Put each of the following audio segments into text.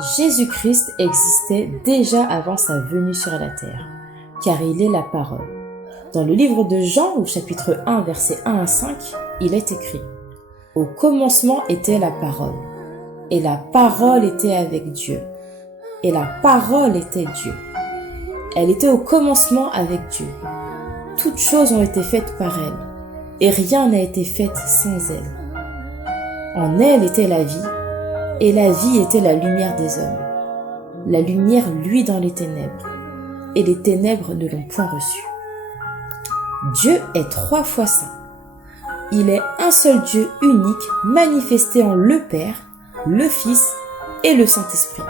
Jésus-Christ existait déjà avant sa venue sur la terre, car il est la parole. Dans le livre de Jean, au chapitre 1, versets 1 à 5, il est écrit « Au commencement était la parole, et la parole était avec Dieu, et la parole était Dieu. Elle était au commencement avec Dieu. Toutes choses ont été faites par elle, et rien n'a été fait sans elle. En elle était la vie, et la vie était la lumière des hommes. La lumière luit dans les ténèbres, et les ténèbres ne l'ont point reçue. Dieu est 3 fois saint. Il est un seul Dieu unique, manifesté en le Père, le Fils et le Saint-Esprit.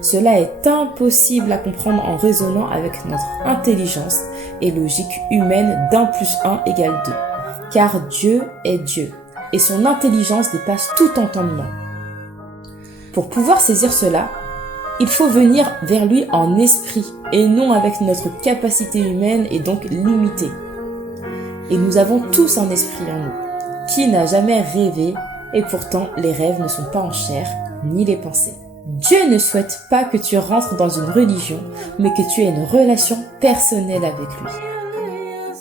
Cela est impossible à comprendre en raisonnant avec notre intelligence et logique humaine d'1+1 = 2. Car Dieu est Dieu, et son intelligence dépasse tout entendement. Pour pouvoir saisir cela, il faut venir vers lui en esprit, et non avec notre capacité humaine et donc limitée. Et nous avons tous un esprit en nous. Qui n'a jamais rêvé, et pourtant les rêves ne sont pas en chair, ni les pensées. Dieu ne souhaite pas que tu rentres dans une religion, mais que tu aies une relation personnelle avec lui.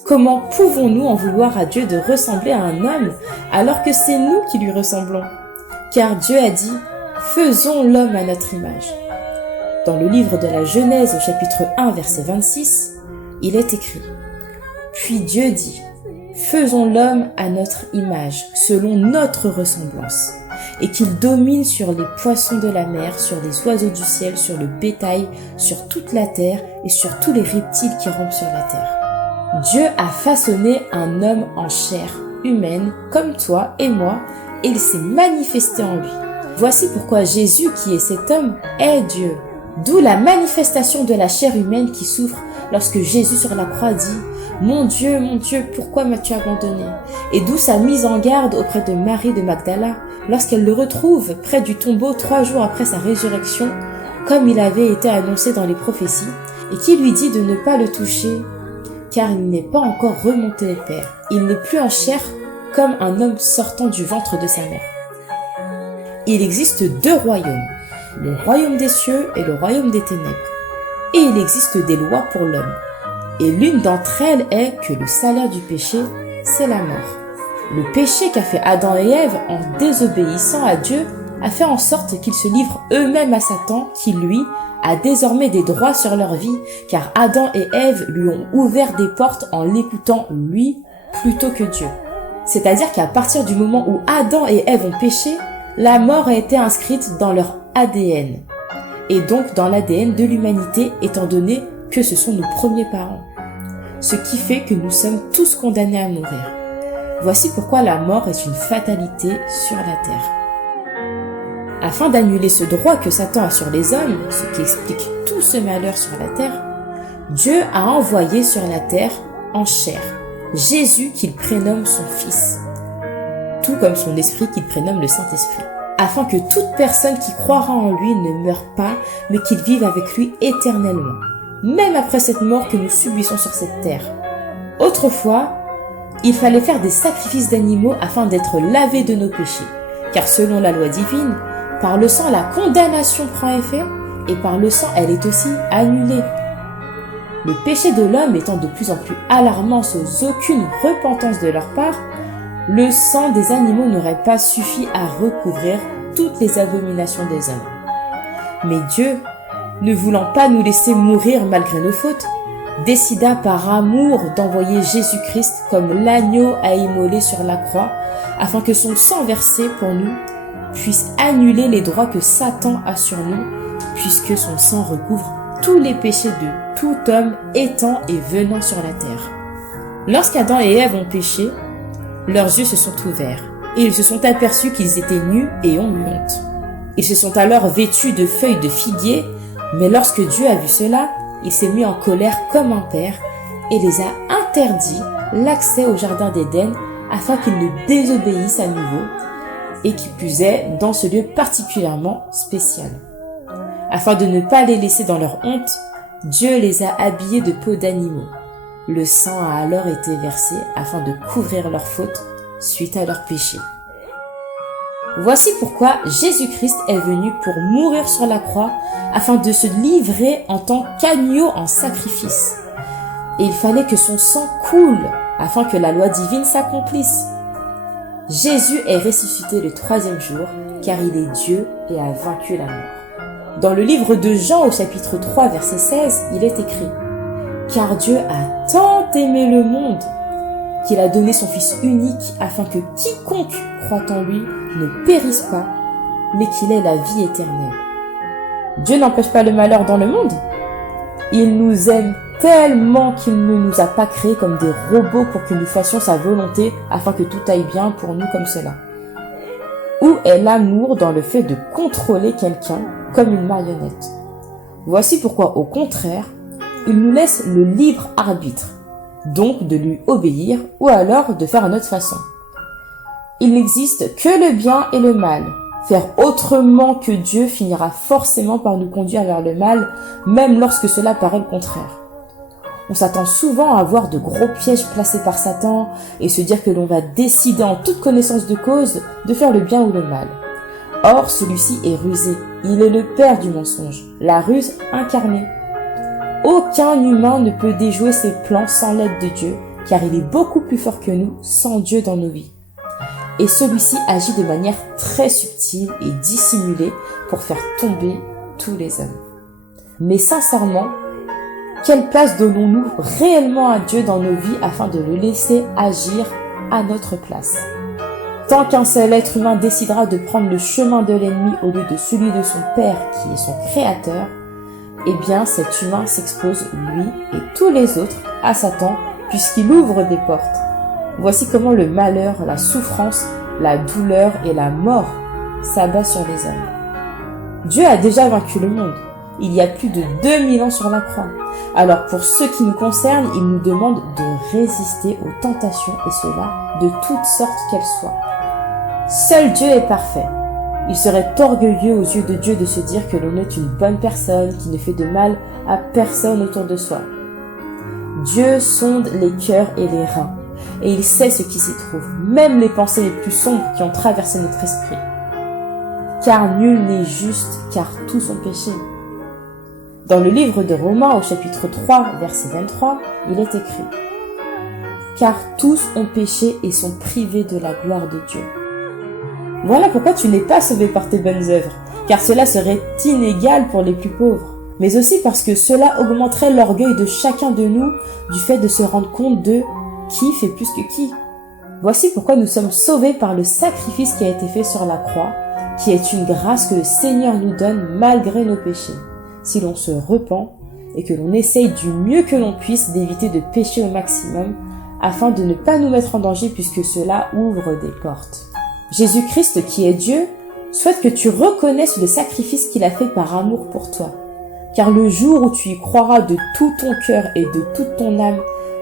Comment pouvons-nous en vouloir à Dieu de ressembler à un homme, alors que c'est nous qui lui ressemblons? Car Dieu a dit « Faisons l'homme à notre image ». Dans le livre de la Genèse au chapitre 1 verset 26, il est écrit « Puis Dieu dit « Faisons l'homme à notre image, selon notre ressemblance, et qu'il domine sur les poissons de la mer, sur les oiseaux du ciel, sur le bétail, sur toute la terre et sur tous les reptiles qui rampent sur la terre. » Dieu a façonné un homme en chair humaine, comme toi et moi, et il s'est manifesté en lui. Voici pourquoi Jésus, qui est cet homme, est Dieu. D'où la manifestation de la chair humaine qui souffre lorsque Jésus sur la croix dit « Mon Dieu, pourquoi m'as-tu abandonné ?» Et d'où sa mise en garde auprès de Marie de Magdala lorsqu'elle le retrouve près du tombeau 3 jours après sa résurrection, comme il avait été annoncé dans les prophéties, et qui lui dit de ne pas le toucher, car il n'est pas encore remonté au Père. Il n'est plus en chair comme un homme sortant du ventre de sa mère. Il existe 2 royaumes, le royaume des cieux et le royaume des ténèbres. Et il existe des lois pour l'homme. Et l'une d'entre elles est que le salaire du péché, c'est la mort. Le péché qu'a fait Adam et Ève en désobéissant à Dieu a fait en sorte qu'ils se livrent eux-mêmes à Satan qui, lui, a désormais des droits sur leur vie, car Adam et Ève lui ont ouvert des portes en l'écoutant lui plutôt que Dieu. C'est-à-dire qu'à partir du moment où Adam et Ève ont péché, la mort a été inscrite dans leur ADN, et donc dans l'ADN de l'humanité, étant donné que ce sont nos premiers parents. Ce qui fait que nous sommes tous condamnés à mourir. Voici pourquoi la mort est une fatalité sur la terre. Afin d'annuler ce droit que Satan a sur les hommes, ce qui explique tout ce malheur sur la terre, Dieu a envoyé sur la terre, en chair, Jésus qu'il prénomme son Fils, tout comme son esprit qu'il prénomme le Saint-Esprit, afin que toute personne qui croira en lui ne meure pas, mais qu'il vive avec lui éternellement, même après cette mort que nous subissons sur cette terre. Autrefois, il fallait faire des sacrifices d'animaux afin d'être lavés de nos péchés, car selon la loi divine, par le sang la condamnation prend effet, et par le sang elle est aussi annulée. Le péché de l'homme étant de plus en plus alarmant sans aucune repentance de leur part, le sang des animaux n'aurait pas suffi à recouvrir toutes les abominations des hommes. Mais Dieu, ne voulant pas nous laisser mourir malgré nos fautes, décida par amour d'envoyer Jésus-Christ comme l'agneau à immoler sur la croix, afin que son sang versé pour nous puisse annuler les droits que Satan a sur nous, puisque son sang recouvre tous les péchés de tout homme étant et venant sur la terre. Lorsqu'Adam et Ève ont péché, leurs yeux se sont ouverts, et ils se sont aperçus qu'ils étaient nus et ont eu honte. Ils se sont alors vêtus de feuilles de figuier, mais lorsque Dieu a vu cela, il s'est mis en colère comme un père, et les a interdit l'accès au jardin d'Éden, afin qu'ils ne désobéissent à nouveau, et qui plus est dans ce lieu particulièrement spécial. Afin de ne pas les laisser dans leur honte, Dieu les a habillés de peaux d'animaux. Le sang a alors été versé afin de couvrir leurs fautes suite à leurs péchés. Voici pourquoi Jésus-Christ est venu pour mourir sur la croix afin de se livrer en tant qu'agneau en sacrifice. Et il fallait que son sang coule afin que la loi divine s'accomplisse. Jésus est ressuscité le 3e jour car il est Dieu et a vaincu la mort. Dans le livre de Jean au chapitre 3 verset 16, il est écrit « Car Dieu a tant aimé le monde qu'il a donné son Fils unique afin que quiconque croit en lui ne périsse pas, mais qu'il ait la vie éternelle. » Dieu n'empêche pas le malheur dans le monde. Il nous aime tellement qu'il ne nous a pas créés comme des robots pour que nous fassions sa volonté afin que tout aille bien pour nous comme cela. Où est l'amour dans le fait de contrôler quelqu'un comme une marionnette? Voici pourquoi, au contraire, il nous laisse le libre arbitre, donc de lui obéir ou alors de faire à notre façon. Il n'existe que le bien et le mal. Faire autrement que Dieu finira forcément par nous conduire vers le mal, même lorsque cela paraît le contraire. On s'attend souvent à voir de gros pièges placés par Satan et se dire que l'on va décider en toute connaissance de cause de faire le bien ou le mal. Or, celui-ci est rusé. Il est le père du mensonge, la ruse incarnée. Aucun humain ne peut déjouer ses plans sans l'aide de Dieu, car il est beaucoup plus fort que nous sans Dieu dans nos vies. Et celui-ci agit de manière très subtile et dissimulée pour faire tomber tous les hommes. Mais sincèrement, quelle place donnons-nous réellement à Dieu dans nos vies afin de le laisser agir à notre place? Tant qu'un seul être humain décidera de prendre le chemin de l'ennemi au lieu de celui de son Père qui est son Créateur, eh bien cet humain s'expose, lui et tous les autres, à Satan puisqu'il ouvre des portes. Voici comment le malheur, la souffrance, la douleur et la mort s'abattent sur les hommes. Dieu a déjà vaincu le monde. Il y a plus de 2000 ans sur la croix. Alors pour ce qui nous concerne, il nous demande de résister aux tentations et cela de toutes sortes qu'elles soient. Seul Dieu est parfait. Il serait orgueilleux aux yeux de Dieu de se dire que l'on est une bonne personne qui ne fait de mal à personne autour de soi. Dieu sonde les cœurs et les reins. Et il sait ce qui s'y trouve, même les pensées les plus sombres qui ont traversé notre esprit. Car nul n'est juste, car tous ont péché. Dans le livre de Romains au chapitre 3, verset 23, il est écrit « Car tous ont péché et sont privés de la gloire de Dieu. » Voilà pourquoi tu n'es pas sauvé par tes bonnes œuvres, car cela serait inégal pour les plus pauvres, mais aussi parce que cela augmenterait l'orgueil de chacun de nous du fait de se rendre compte de qui fait plus que qui. Voici pourquoi nous sommes sauvés par le sacrifice qui a été fait sur la croix, qui est une grâce que le Seigneur nous donne malgré nos péchés, si l'on se repent et que l'on essaye du mieux que l'on puisse d'éviter de pécher au maximum, afin de ne pas nous mettre en danger puisque cela ouvre des portes. Jésus-Christ, qui est Dieu, souhaite que tu reconnaisses le sacrifice qu'il a fait par amour pour toi. Car le jour où tu y croiras de tout ton cœur et de toute ton âme,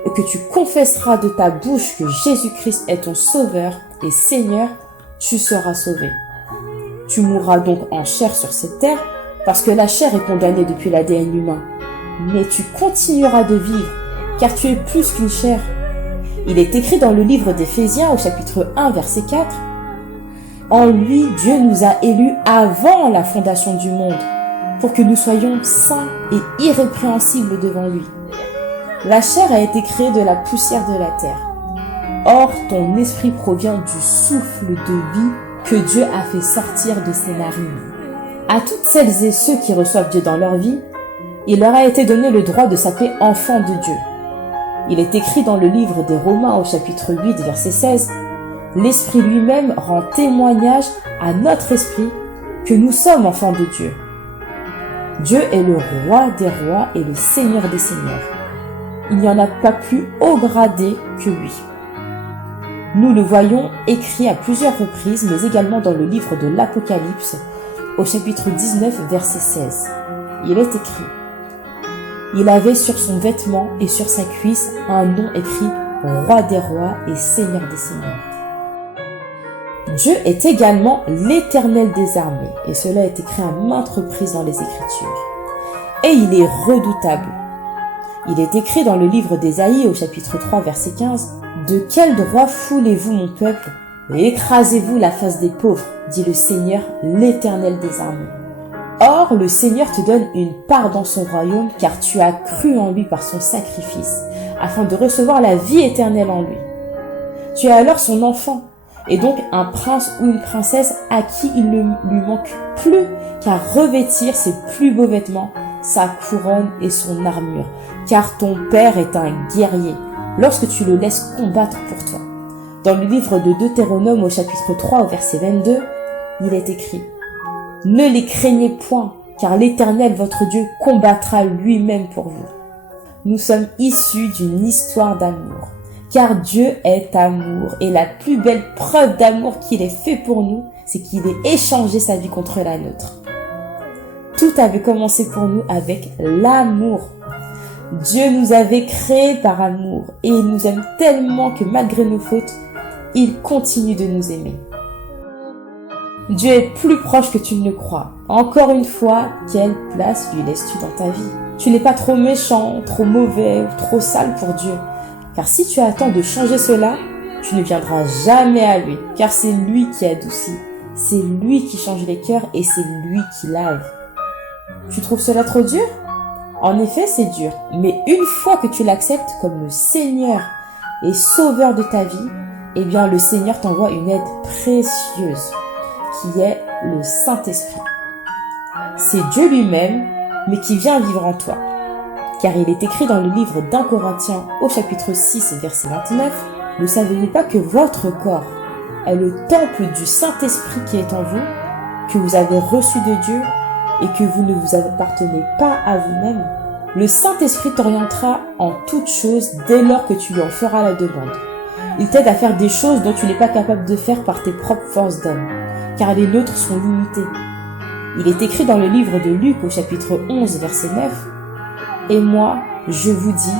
et que tu confesseras de ta bouche que Jésus-Christ est ton Sauveur et Seigneur, tu seras sauvé. Tu mourras donc en chair sur cette terre, parce que la chair est condamnée depuis l'ADN humain. Mais tu continueras de vivre, car tu es plus qu'une chair. Il est écrit dans le livre d'Éphésiens au chapitre 1, verset 4, « En lui, Dieu nous a élus avant la fondation du monde, pour que nous soyons saints et irrépréhensibles devant lui. » La chair a été créée de la poussière de la terre. Or, ton esprit provient du souffle de vie que Dieu a fait sortir de ses narines. À toutes celles et ceux qui reçoivent Dieu dans leur vie, il leur a été donné le droit de s'appeler enfants de Dieu. Il est écrit dans le livre des Romains au chapitre 8, verset 16, « L'Esprit lui-même rend témoignage à notre esprit que nous sommes enfants de Dieu. Dieu est le roi des rois et le Seigneur des seigneurs. Il n'y en a pas plus haut gradé que lui. » Nous le voyons écrit à plusieurs reprises, mais également dans le livre de l'Apocalypse, au chapitre 19, verset 16. Il est écrit « Il avait sur son vêtement et sur sa cuisse un nom écrit « Roi des rois et Seigneur des seigneurs ». Dieu est également l'Éternel des armées, et cela est écrit à maintes reprises dans les Écritures. Et il est redoutable. Il est écrit dans le livre d'Ésaïe au chapitre 3, verset 15, « De quel droit foulez-vous mon peuple et écrasez-vous la face des pauvres, dit le Seigneur, l'Éternel des armées. Or, le Seigneur te donne une part dans son royaume, car tu as cru en lui par son sacrifice, afin de recevoir la vie éternelle en lui. Tu es alors son enfant, et donc un prince ou une princesse à qui il ne lui manque plus qu'à revêtir ses plus beaux vêtements, sa couronne et son armure, car ton Père est un guerrier, lorsque tu le laisses combattre pour toi. Dans le livre de Deutéronome au chapitre 3 au verset 22, il est écrit « Ne les craignez point, car l'Éternel votre Dieu combattra lui-même pour vous. » Nous sommes issus d'une histoire d'amour, car Dieu est amour, et la plus belle preuve d'amour qu'il ait fait pour nous, c'est qu'il ait échangé sa vie contre la nôtre. Tout avait commencé pour nous avec l'amour. Dieu nous avait créés par amour, et il nous aime tellement que malgré nos fautes, il continue de nous aimer. Dieu est plus proche que tu ne le crois. Encore une fois, quelle place lui laisses-tu dans ta vie? Tu n'es pas trop méchant, trop mauvais ou trop sale pour Dieu. Car si tu attends de changer cela, tu ne viendras jamais à lui. Car c'est lui qui adoucit, c'est lui qui change les cœurs et c'est lui qui lave. Tu trouves cela trop dur? En effet, c'est dur. Mais une fois que tu l'acceptes comme le Seigneur et Sauveur de ta vie, eh bien le Seigneur t'envoie une aide précieuse, qui est le Saint-Esprit. C'est Dieu lui-même, mais qui vient vivre en toi. Car il est écrit dans le livre d'1 Corinthiens au chapitre 6, verset 29, « Ne savez-vous pas que votre corps est le temple du Saint-Esprit qui est en vous, que vous avez reçu de Dieu et que vous ne vous appartenez pas à vous-même? Le Saint-Esprit t'orientera en toutes choses dès lors que tu lui en feras la demande. Il t'aide à faire des choses dont tu n'es pas capable de faire par tes propres forces d'homme, car les nôtres sont limitées. Il est écrit dans le livre de Luc au chapitre 11, verset 9, « Et moi, je vous dis,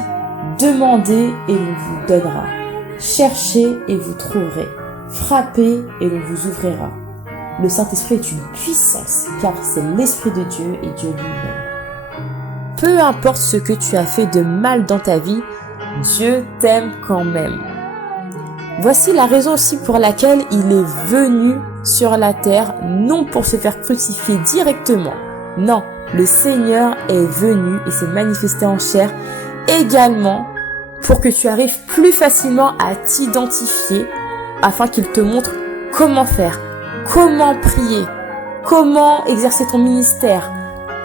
demandez et l'on vous donnera. Cherchez et vous trouverez. Frappez et l'on vous ouvrira. » Le Saint-Esprit est une puissance, car c'est l'Esprit de Dieu et Dieu lui-même. Peu importe ce que tu as fait de mal dans ta vie, Dieu t'aime quand même. Voici la raison aussi pour laquelle il est venu sur la terre, non pour se faire crucifier directement. Non, le Seigneur est venu et s'est manifesté en chair également pour que tu arrives plus facilement à t'identifier afin qu'il te montre comment faire, comment prier, comment exercer ton ministère,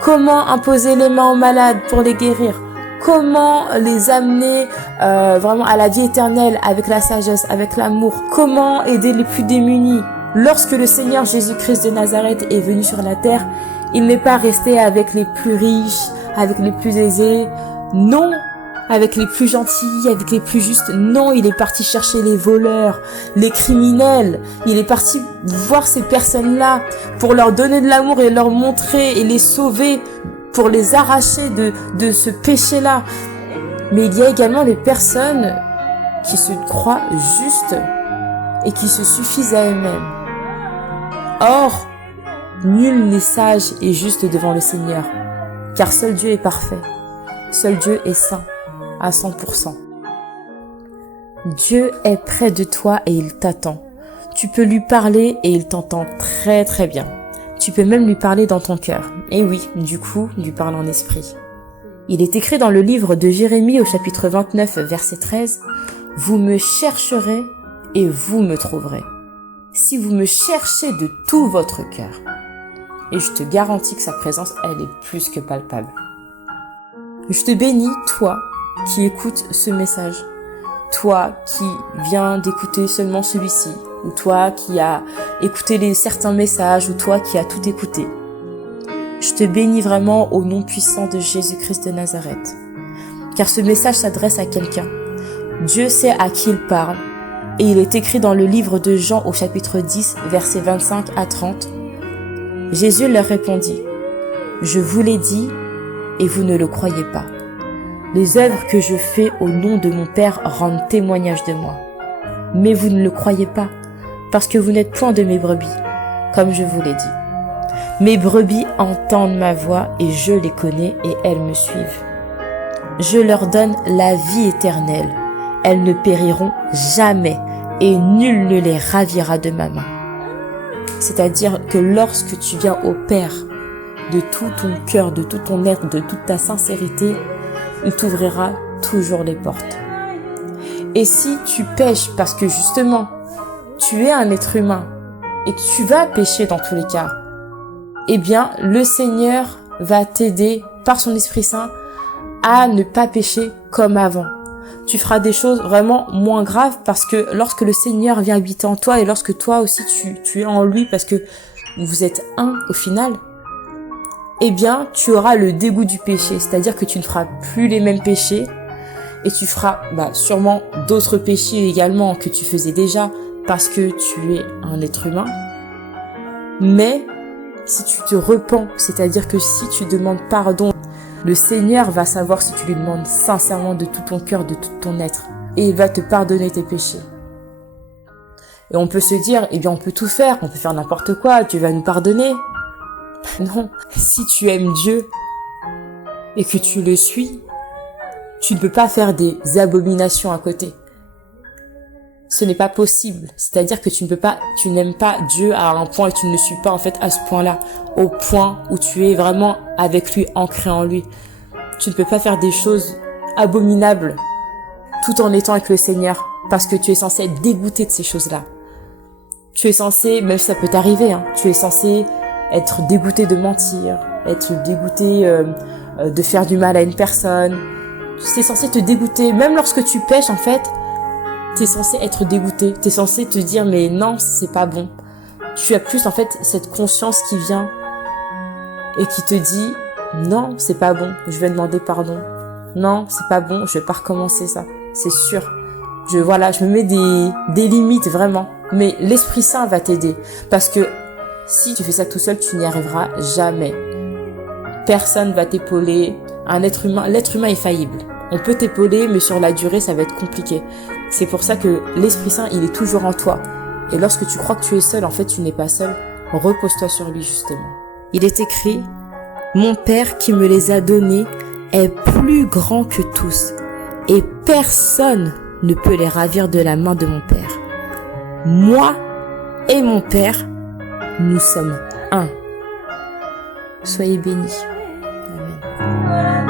comment imposer les mains aux malades pour les guérir, comment les amener vraiment à la vie éternelle avec la sagesse, avec l'amour, comment aider les plus démunis. Lorsque le Seigneur Jésus-Christ de Nazareth est venu sur la terre, il n'est pas resté avec les plus riches, avec les plus aisés, non, avec les plus gentils, avec les plus justes, non, il est parti chercher les voleurs, les criminels, il est parti voir ces personnes-là pour leur donner de l'amour et leur montrer et les sauver, pour les arracher de ce péché-là. Mais il y a également les personnes qui se croient justes et qui se suffisent à elles-mêmes. Or, nul n'est sage et juste devant le Seigneur, car seul Dieu est parfait, seul Dieu est saint à 100%. Dieu est près de toi et il t'attend. Tu peux lui parler et il t'entend très très bien. Tu peux même lui parler dans ton cœur. Et oui, du coup, lui parle en esprit. Il est écrit dans le livre de Jérémie au chapitre 29, verset 13, « Vous me chercherez et vous me trouverez, si vous me cherchez de tout votre cœur. » Et je te garantis que sa présence, elle est plus que palpable. Je te bénis, toi, qui écoutes ce message. Toi qui viens d'écouter seulement celui-ci, ou toi qui as écouté certains messages, ou toi qui as tout écouté. Je te bénis vraiment au nom puissant de Jésus-Christ de Nazareth. Car ce message s'adresse à quelqu'un. Dieu sait à qui il parle. Et il est écrit dans le livre de Jean au chapitre 10, versets 25 à 30. Jésus leur répondit, « Je vous l'ai dit, et vous ne le croyez pas. Les œuvres que je fais au nom de mon Père rendent témoignage de moi. Mais vous ne le croyez pas, parce que vous n'êtes point de mes brebis, comme je vous l'ai dit. Mes brebis entendent ma voix et je les connais et elles me suivent. Je leur donne la vie éternelle. Elles ne périront jamais et nul ne les ravira de ma main. C'est-à-dire que lorsque tu viens au Père de tout ton cœur, de tout ton être, de toute ta sincérité, il t'ouvrira toujours les portes. Et si tu pèches parce que justement, tu es un être humain et que tu vas pécher dans tous les cas, eh bien, le Seigneur va t'aider par son Esprit Saint à ne pas pécher comme avant. Tu feras des choses vraiment moins graves parce que lorsque le Seigneur vient habiter en toi et lorsque toi aussi tu es en lui parce que vous êtes un au final, eh bien, tu auras le dégoût du péché. C'est-à-dire que tu ne feras plus les mêmes péchés et tu feras sûrement d'autres péchés également que tu faisais déjà parce que tu es un être humain. Mais si tu te repens, c'est-à-dire que si tu demandes pardon, le Seigneur va savoir si tu lui demandes sincèrement de tout ton cœur, de tout ton être. Et il va te pardonner tes péchés. Et on peut se dire, eh bien on peut tout faire, on peut faire n'importe quoi, Dieu va nous pardonner. Non, si tu aimes Dieu et que tu le suis, tu ne peux pas faire des abominations à côté. Ce n'est pas possible. C'est-à-dire que tu n'aimes pas Dieu à un point et tu ne le suis pas en fait à ce point-là, au point où tu es vraiment avec lui, ancré en lui. Tu ne peux pas faire des choses abominables tout en étant avec le Seigneur parce que tu es censé être dégoûté de ces choses-là. Tu es censé, même si ça peut t'arriver, tu es censé être dégoûté de mentir, être dégoûté de faire du mal à une personne. C'est censé te dégoûter. Même lorsque tu pèches en fait, t'es censé être dégoûté, t'es censé te dire mais non, c'est pas bon. Tu as plus en fait cette conscience qui vient et qui te dit non, c'est pas bon, je vais demander pardon. Non, c'est pas bon, je vais pas recommencer ça, c'est sûr. Je me mets des limites vraiment. Mais l'Esprit Saint va t'aider parce que si tu fais ça tout seul, tu n'y arriveras jamais. Personne va t'épauler. L'être humain est faillible. On peut t'épauler, mais sur la durée, ça va être compliqué. C'est pour ça que l'Esprit Saint, il est toujours en toi. Et lorsque tu crois que tu es seul, en fait, tu n'es pas seul. Repose-toi sur lui, justement. Il est écrit, « Mon Père qui me les a donnés est plus grand que tous, et personne ne peut les ravir de la main de mon Père. Moi et mon Père, nous sommes un. » Soyez bénis. Amen.